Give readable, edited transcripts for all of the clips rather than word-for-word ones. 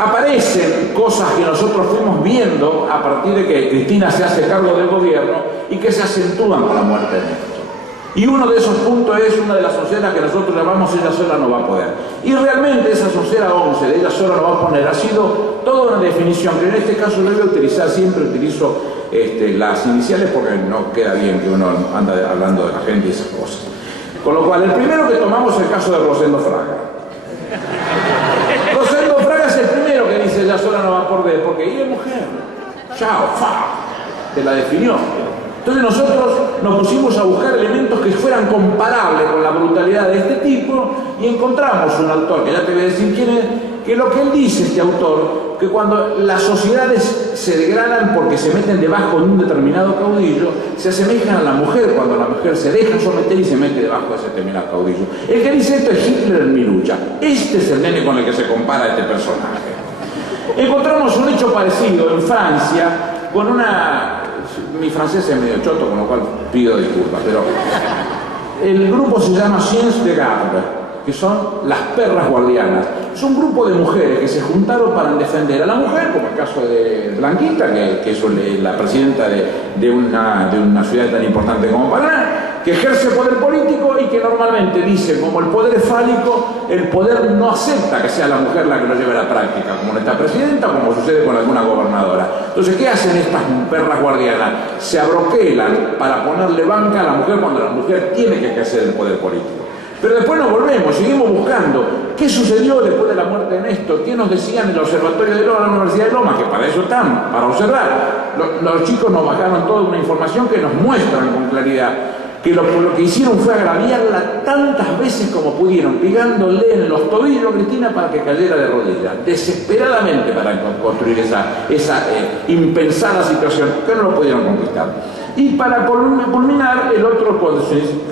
Aparecen cosas que nosotros fuimos viendo a partir de que Cristina se hace cargo del gobierno y que se acentúan con la muerte de Néstor. Y uno de esos puntos es una de las sonceras que nosotros llamamos ella sola no va a poder. Y realmente esa soncera 11 de ella sola no va a poner ha sido toda una definición que en este caso yo voy a utilizar, siempre utilizo las iniciales porque no queda bien que uno anda hablando de la gente y esas cosas. Con lo cual, el primero que tomamos es el caso de Rosendo Fraga. Rosendo Fraga es el primero que dice ella sola no va a poder, porque ella es mujer. Chao, fa, te la definió. Entonces nosotros nos pusimos a buscar elementos que fueran comparables con la brutalidad de este tipo y encontramos un autor, que ya te voy a decir quién es, que lo que él dice, este autor, que cuando las sociedades se degradan porque se meten debajo de un determinado caudillo, se asemejan a la mujer cuando la mujer se deja someter y se mete debajo de ese determinado caudillo. El que dice esto es Hitler en mi lucha. Este es el nene con el que se compara este personaje. Encontramos un hecho parecido en Francia con una... Mi francés es medio choto, con lo cual pido disculpas, pero el grupo se llama Chiens de Garde, que son las perras guardianas. Es un grupo de mujeres que se juntaron para defender a la mujer, como el caso de Blanquita, que es la presidenta de una ciudad tan importante como Paraná, que ejerce poder político y que normalmente dice, como el poder es fálico, el poder no acepta que sea la mujer la que lo lleve a la práctica, como esta presidenta o como sucede con alguna gobernadora. Entonces, ¿qué hacen estas perras guardianas? Se abroquelan para ponerle banca a la mujer cuando la mujer tiene que ejercer el poder político. Pero después nos volvemos, seguimos buscando qué sucedió después de la muerte de Néstor, qué nos decían en el observatorio de Loma, la Universidad de Loma, que para eso están, para observar. Los chicos nos bajaron toda una información que nos muestran con claridad que lo que hicieron fue agraviarla tantas veces como pudieron, pegándole en los tobillos a Cristina para que cayera de rodillas, desesperadamente para construir esa impensada situación, que no lo pudieron conquistar. Y para culminar, el otro,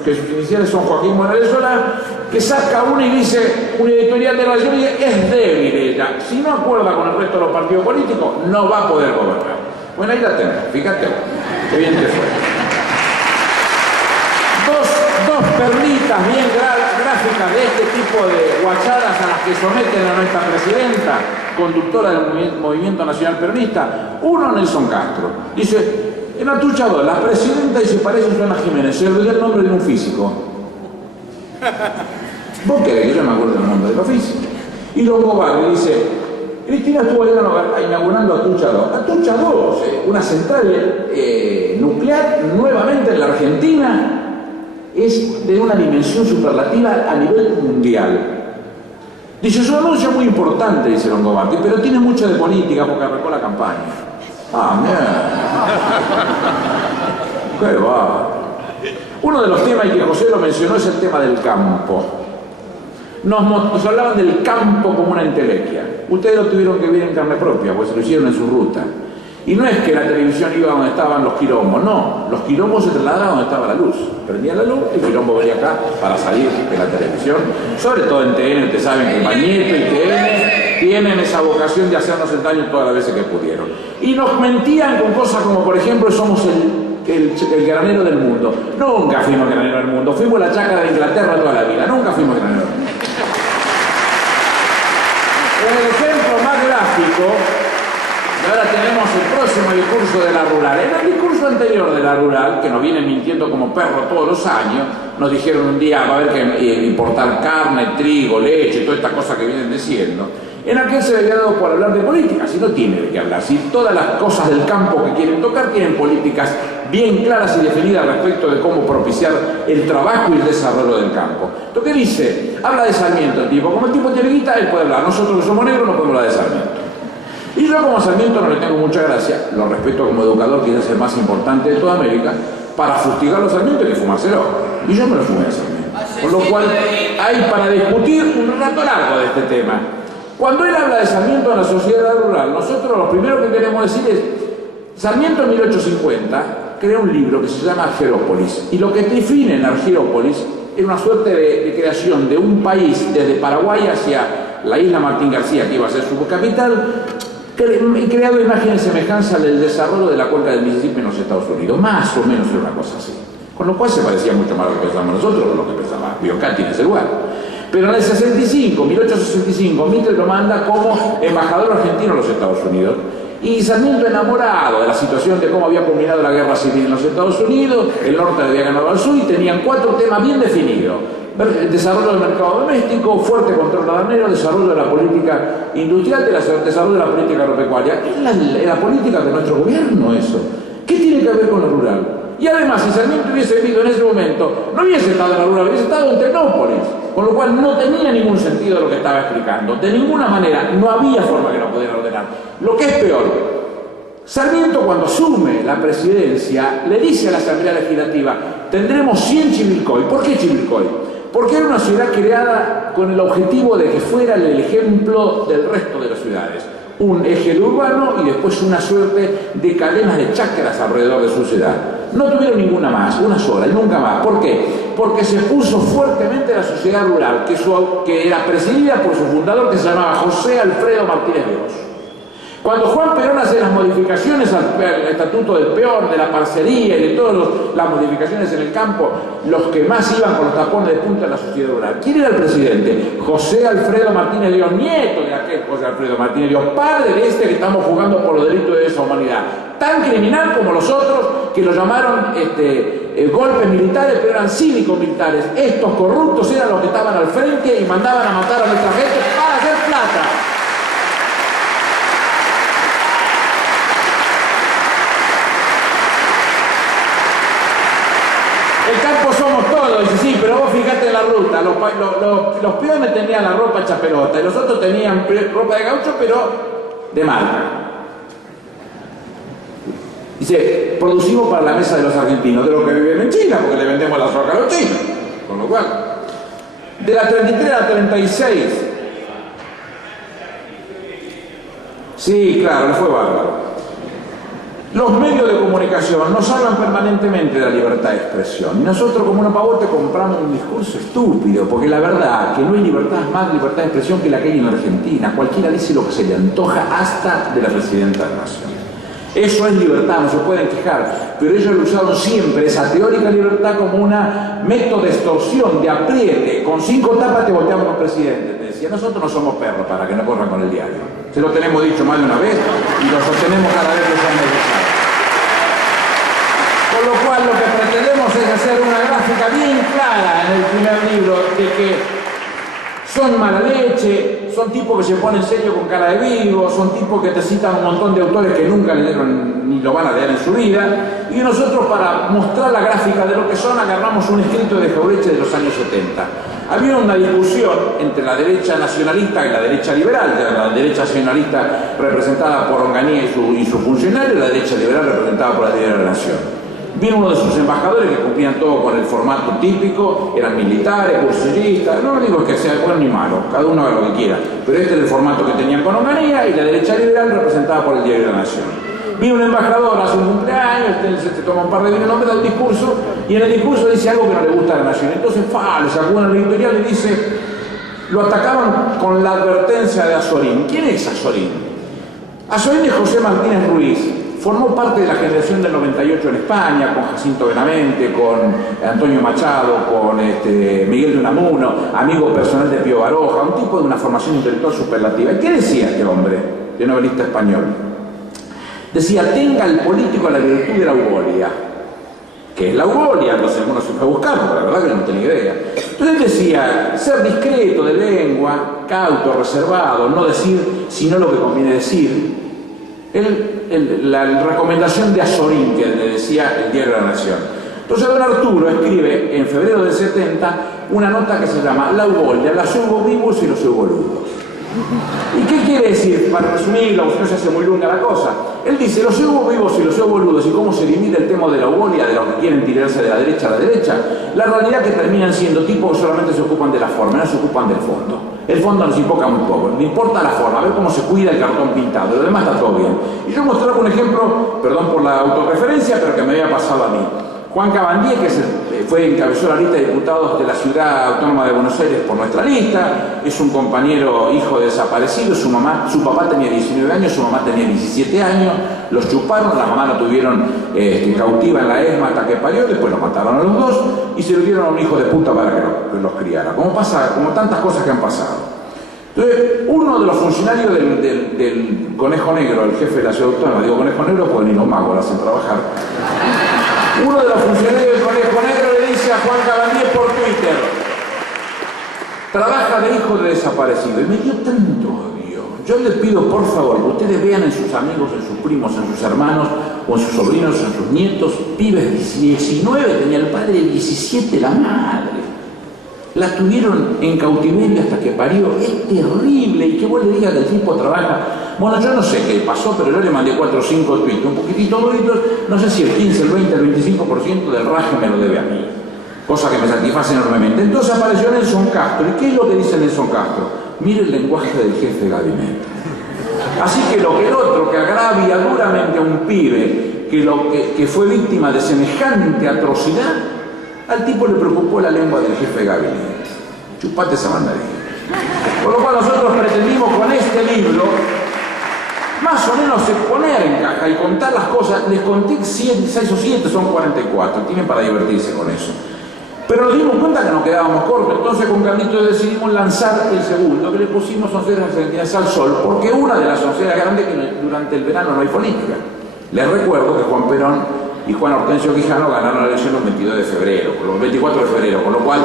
que sus iniciales son Joaquín Morales Solá, que saca una y dice, una editorial de Nación, y es débil ella, si no acuerda con el resto de los partidos políticos, no va a poder gobernar. Bueno, ahí la tenemos, fíjate, qué bien te fue. Dos perlitas bien gráficas de este tipo de guachadas a las que someten a nuestra presidenta, conductora del Movimiento Nacional Peronista. Uno, Nelson Castro. Dice, en Atucha 2, la presidenta dice, parece Susana Jiménez, se olvidó el nombre de un físico. ¿Vos querés que yo me acuerdo del nombre de los físicos? Y Longobardi dice, Cristina estuvo inaugurando Atucha 2. Atucha 2, una central nuclear nuevamente en la Argentina, es de una dimensión superlativa a nivel mundial. Dice, es un anuncio muy importante, dice Longobardi, pero tiene mucho de política porque arrancó la campaña. Ah, mierda. Qué va. Uno de los temas, y que José lo mencionó, es el tema del campo. Nos hablaban del campo como una entelequia. Ustedes lo tuvieron que ver en carne propia, pues se lo hicieron en su ruta. Y no es que la televisión iba donde estaban los quilombos, no. Los quilombos se trasladaban donde estaba la luz. Prendía la luz, el quilombo venía acá para salir de la televisión. Sobre todo en TN, ustedes saben que Magneto y TN tienen esa vocación de hacernos el daño todas las veces que pudieron. Y nos mentían con cosas como, por ejemplo, somos el granero del mundo. Nunca fuimos granero del mundo. Fuimos la chácara de Inglaterra toda la vida. Nunca fuimos granero del mundo. En el ejemplo más gráfico, ahora tenemos el próximo discurso de la rural. En el discurso anterior de la rural, que nos viene mintiendo como perro todos los años, nos dijeron un día va a haber que importar carne, trigo, leche, toda esta cosa que vienen diciendo. En aquel se le había dado por hablar de política, si no tiene de qué hablar. Si todas las cosas del campo que quieren tocar tienen políticas bien claras y definidas respecto de cómo propiciar el trabajo y el desarrollo del campo. ¿Lo que dice? Habla de Sarmiento el tipo. Como el tipo tiene guita, él puede hablar. Nosotros que somos negros no podemos hablar de Sarmiento. Y yo como Sarmiento no le tengo mucha gracia, lo respeto como educador, quizás es el más importante de toda América, para fustigar a los Sarmiento hay que fumárselo. Y yo me lo fumé a Sarmiento. Con lo cual hay para discutir un rato largo de este tema. Cuando él habla de Sarmiento en la sociedad rural, nosotros lo primero que queremos decir es, Sarmiento en 1850 crea un libro que se llama Argirópolis, y lo que define en Argirópolis es una suerte de creación de un país desde Paraguay hacia la isla Martín García, que iba a ser su capital, creado imagen y semejanza del desarrollo de la cuenca del Mississippi en los Estados Unidos, más o menos era una cosa así. Con lo cual se parecía mucho más a lo que pensamos nosotros, a lo que pensaba Biocati en ese lugar. Pero en el 65, 1865, Mitre lo manda como embajador argentino en los Estados Unidos. Y Sarmiento, enamorado de la situación de cómo había culminado la guerra civil en los Estados Unidos, el norte le había ganado al sur y tenían 4 temas bien definidos: el desarrollo del mercado doméstico, fuerte control aduanero, desarrollo de la política industrial, desarrollo de la política agropecuaria. Es la política de nuestro gobierno eso. ¿Qué tiene que ver con lo rural? Y además, si Sarmiento hubiese vivido en ese momento, no hubiese estado en la rural, hubiese estado en Tecnópolis, con lo cual no tenía ningún sentido lo que estaba explicando. De ninguna manera, no había forma que lo pudiera ordenar. Lo que es peor, Sarmiento, cuando asume la presidencia, le dice a la Asamblea Legislativa: tendremos 100 Chivilcoy. ¿Por qué Chivilcoy? Porque era una ciudad creada con el objetivo de que fuera el ejemplo del resto de las ciudades. Un eje urbano y después una suerte de cadenas de chacras alrededor de su ciudad. No tuvieron ninguna más, una sola, y nunca más. ¿Por qué? Porque se puso fuertemente la sociedad rural, que era presidida por su fundador, que se llamaba José Alfredo Martínez de Oz. Cuando Juan Perón hace las modificaciones al estatuto del peón, de la parcería y de todas las modificaciones en el campo, los que más iban con los tapones de punta en la sociedad rural. ¿Quién era el presidente? José Alfredo Martínez de Oz, nieto de aquel José Alfredo Martínez de Oz, padre de este que estamos jugando por los delitos de esa humanidad. Tan criminal como los otros, que lo llamaron golpes militares, pero eran cívicos militares. Estos corruptos eran los que estaban al frente y mandaban a matar a nuestra gente para hacer plata. El campo somos todos, dice, sí, pero vos fijate en la ruta, los peones tenían la ropa hecha pelota y los otros tenían ropa de gaucho, pero de marca. Dice, producimos para la mesa de los argentinos, de los que viven en China, porque le vendemos la soja a los chinos. Con lo cual, de la 33 a la 36, sí, claro, le fue bárbaro. Los medios de comunicación nos hablan permanentemente de la libertad de expresión. Y nosotros, como una pavote, compramos un discurso estúpido, porque la verdad que no hay más libertad de expresión que la que hay en Argentina. Cualquiera dice lo que se le antoja, hasta de la presidenta de la Nación. Eso es libertad, no se pueden quejar, pero ellos lo usaron siempre, esa teórica libertad, como una método de extorsión, de apriete. Con 5 tapas te volteamos los presidentes. Te decía, nosotros no somos perros para que no corran con el diario. Se lo tenemos dicho más de una vez y lo sostenemos cada vez que sea necesario. Con lo cual, lo que pretendemos es hacer una gráfica bien clara en el primer libro de que son mala leche, son tipos que se ponen serio con cara de vivo, son tipos que te citan un montón de autores que nunca leyeron ni lo van a leer en su vida, y nosotros, para mostrar la gráfica de lo que son, agarramos un escrito de Jauretche de los años 70. Había una discusión entre la derecha nacionalista y la derecha liberal, la derecha nacionalista representada por Onganía y su funcionario, y la derecha liberal representada por la Diario de la Nación. Vino uno de sus embajadores que cumplían todo con el formato típico, eran militares, cursillistas, no digo que sea bueno ni malo, cada uno haga lo que quiera, pero este es el formato que tenían con Onganía, y la derecha liberal representada por el Diario de la Nación. Vino un embajador, hace un cumpleaños, se toma un par de vinos, da un discurso, y en el discurso dice algo que no le gusta a la Nación. Entonces, le sacó una editorial y dice, lo atacaban con la advertencia de Azorín. ¿Quién es Azorín? Azorín es José Martínez Ruiz. Formó parte de la generación del 98 en España, con Jacinto Benavente, con Antonio Machado, con Miguel de Unamuno, amigo personal de Pío Baroja, un tipo de una formación intelectual superlativa. ¿Y qué decía este hombre, de novelista español? Decía, tenga el político la virtud de la eubolia. ¿Qué es la eubolia? Entonces uno se fue a buscarlo, pero la verdad que no tenía idea. Entonces decía, ser discreto de lengua, cauto, reservado, no decir sino lo que conviene decir. La recomendación de Azorín, que le decía el Diario de la Nación. Entonces don Arturo escribe en febrero del 70 una nota que se llama La eubolia, los eubovivos y los euboludos. ¿Y qué quiere decir? Para resumirlo, porque no se hace muy lunga la cosa. Él dice, los eubovivos y los euboludos, y cómo se divide el tema de la eubolia, de los que quieren tirarse de la derecha a la derecha, la realidad que terminan siendo tipos que solamente se ocupan de la forma, no se ocupan del fondo. El fondo nos importa muy poco, le importa la forma, a ver cómo se cuida el cartón pintado, lo demás está todo bien. Y yo mostraba un ejemplo, perdón por la autorreferencia, pero que me había pasado a mí. Juan Cabandier, que encabezó la lista de diputados de la Ciudad Autónoma de Buenos Aires por nuestra lista, es un compañero hijo de desaparecido, su papá tenía 19 años, su mamá tenía 17 años, los chuparon, la mamá la tuvieron cautiva en la ESMA hasta que parió, después los mataron a los dos y se lo dieron a un hijo de puta para que los criara, como tantas cosas que han pasado. Entonces, uno de los funcionarios del Conejo Negro, el jefe de la Ciudad Autónoma, digo Conejo Negro porque ni los magos lo hacen trabajar, uno de los funcionarios del Conejo Negro le dice a Juan Cabandier por Twitter: trabaja de hijo de desaparecido. Y me dio tanto odio. Yo les pido por favor que ustedes vean en sus amigos, en sus primos, en sus hermanos, o en sus sobrinos, en sus nietos, pibes de 19, tenía el padre de 17, la madre. La tuvieron en cautiverio hasta que parió. Es terrible. Y que vos le digas que el tipo trabaja. Bueno, yo no sé qué pasó, pero yo le mandé 4 o 5 tweets, un poquitito duritos. No sé si el 15, el 20, el 25% del raje me lo debe a mí. Cosa que me satisface enormemente. Entonces apareció Nelson Castro. ¿Y qué es lo que dice Nelson Castro? Mire el lenguaje del jefe de gabinete. Así que lo que el otro, que agravia duramente a un pibe que fue víctima de semejante atrocidad, al tipo le preocupó la lengua del jefe de gabinete. Chupate esa mandarina. Por lo cual nosotros pretendimos con este libro más o menos poner en caja y contar las cosas. Les conté 6 o 7, son 44, tienen para divertirse con eso. Pero nos dimos cuenta que nos quedábamos cortos, entonces con Carlitos decidimos lanzar el segundo, que le pusimos Sonceras Argentinas al Sol, porque una de las sonceras grandes es que durante el verano no hay política. Les recuerdo que Juan Perón y Juan Hortensio Quijano ganaron la elección el 22 de febrero, los 24 de febrero, con lo cual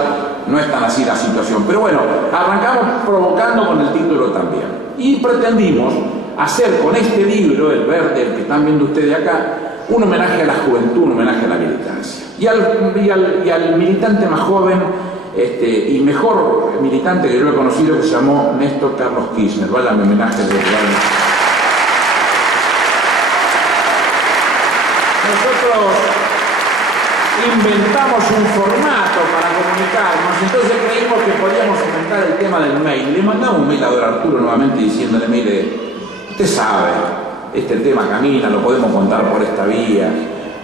no es tan así la situación. Pero bueno, arrancamos provocando con el título también. Y pretendimos hacer con este libro, el verde, el que están viendo ustedes acá, un homenaje a la juventud, un homenaje a la militancia. Y al militante más joven y mejor militante que yo he conocido, que se llamó Néstor Carlos Kirchner. Vaya mi homenaje de Nosotros inventamos un formato para comunicarnos, entonces creímos que podíamos inventar el tema del mail. Le mandamos un mail a don Arturo nuevamente diciéndole: mire, usted sabe, este tema camina, lo podemos contar por esta vía.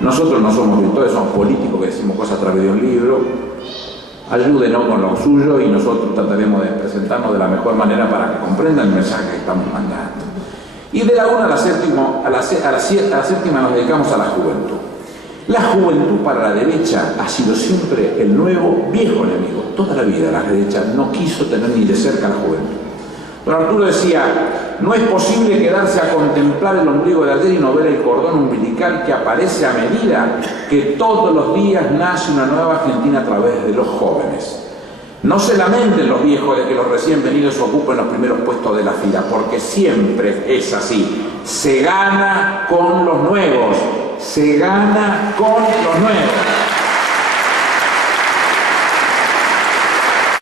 Nosotros no somos virtuales, somos políticos que decimos cosas a través de un libro. Ayúdenos con lo suyo y nosotros trataremos de presentarnos de la mejor manera para que comprendan el mensaje que estamos mandando. Y de la 1 a la séptima nos dedicamos a la juventud. La juventud para la derecha ha sido siempre el nuevo viejo enemigo. Toda la vida la derecha no quiso tener ni de cerca la juventud. Don Arturo decía: no es posible quedarse a contemplar el ombligo de ayer y no ver el cordón umbilical que aparece a medida que todos los días nace una nueva Argentina a través de los jóvenes. No se lamenten los viejos de que los recién venidos ocupen los primeros puestos de la fila, porque siempre es así. Se gana con los nuevos. Se gana con los nuevos.